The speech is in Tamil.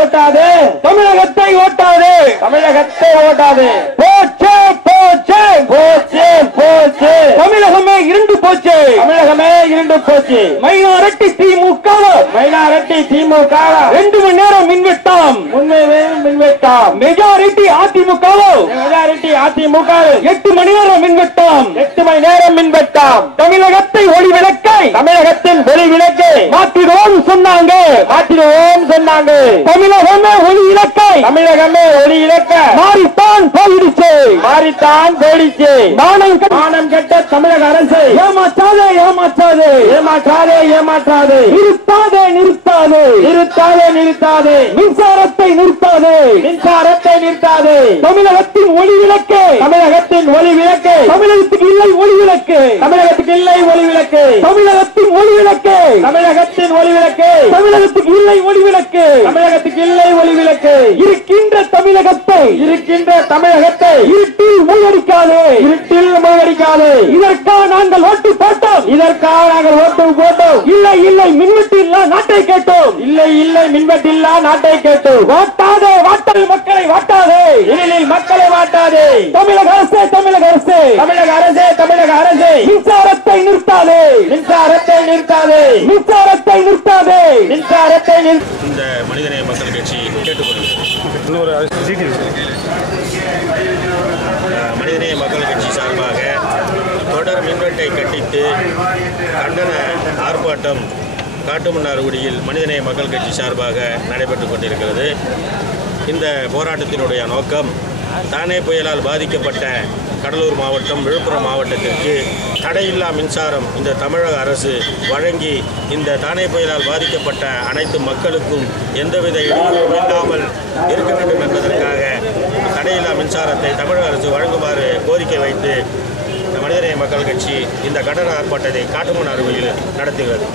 ஓட்டாதே தமிழகத்தை ஓட்டாதே தமிழகத்தை ஓட்டாதே போச்சே போச்சே போச்சே போச்சே தமிழகமே இருண்டு போச்சு தமிழகமே இருண்டு போச்சு மைனாரிட்டி திமுக மைனாரிட்டி திமுக 2 மணி நேரம் மின்வெட்டாம் உண்மையே மின்வெட்டாம் மெஜாரிட்டி அதிமுக மெஜாரிட்டி அதிமுக 8 மணி நேரம் மின்வெட்டாம் 8 மணி நேரம் மின்வெட்டாம் தமிழகத்தை ஒளி விளக்கை தமிழகத்தின் ஒளி விளக்கை மாற்றிடுவோம் சொன்னாங்க மாற்றிடுவோம் சொன்னாங்க தமிழகமே ஒளி இலக்கை தமிழகமே ஒளி இலக்க மாறித்தான் போயிடுச்சு மாறித்தான் போயிடுச்சு மானம் கெட்ட தமிழக அரசு ஏமாற்றாதே ஏமாற்றாதே ஏமாற்றாதே ஏமாற்றாதே நிறுத்தாதே நிறுத்தாதே நிறுத்தாதே நிறுத்தாதே மின்சாரத்தை நிறுத்தாதே மின்சாரத்தை நிறுத்தாதே தமிழகத்தின் ஒளி விளக்கு தமிழகத்தின் ஒளி விளக்கு தமிழகத்துக்கு இல்லை ஒளி விளக்கு தமிழகத்துக்கு இல்லை ஒளி விளக்கு தமிழகத்தின் ஒளி விளக்கு தமிழகத்தின் ஒளி விளக்கு தமிழகத்துக்கு இல்லை ஒளி விளக்கு தமிழகத்துக்கு இல்லை ஒளி விளக்கு இருக்கின்ற தமிழகத்தை இருட்டில் மூழ்கடிக்காதே இருட்டில் மூழ்கடிக்காதே இதற்காக நாங்கள் ஓட்டு போட்டோம் இதற்காக நாங்கள் ஓட்டு போட்டோம் இல்லை இல்லை மின்வெட்டு இல்லா நாட்டை கேட்டோம் இல்லை இல்லை மின்வெட்டு இல்லா நாட்டை கேட்டோம் வாட்டாதே வாட்டல் மக்களை வாட்டாதே எனில் மக்களை வாட்டாதே தமிழக அரசே தமிழக அரசே தமிழக அரசே தமிழக அரசே மின்சாரத்தை நிறுத்தாதே மின்சாரத்தை நிறுத்தாதே மின்சாரத்தை நிறுத்தாதே மின்சாரத்தை இந்த மனிதநேய மக்கள் கட்சி கேட்டுக்கொள்கிறது மனிதநேய மக்கள் கட்சி சார்பாக தொடர் மின்வெட்டை கண்டித்து கண்டன ஆர்ப்பாட்டம் காட்டுமன்னார்குடியில் மனிதநேய மக்கள் கட்சி சார்பாக நடைபெற்றுக் கொண்டிருக்கிறது. இந்த போராட்டத்தினுடைய நோக்கம் தானே புயலால் பாதிக்கப்பட்ட கடலூர் மாவட்டம் விழுப்புரம் மாவட்டத்திற்கு தடையில்லா மின்சாரம் இந்த தமிழக அரசு வழங்கி இந்த தானே புயலால் பாதிக்கப்பட்ட அனைத்து மக்களுக்கும் எந்தவித இடையூறும் இல்லாமல் இருக்க வேண்டும் என்பதற்காக தடையில்லா மின்சாரத்தை தமிழக அரசு வழங்குமாறு கோரிக்கை வைத்து மனிதநேய மக்கள் கட்சி இந்த கண்டன ஆர்ப்பாட்டத்தை காட்டுமன்னார்குடியில் நடத்துகிறது.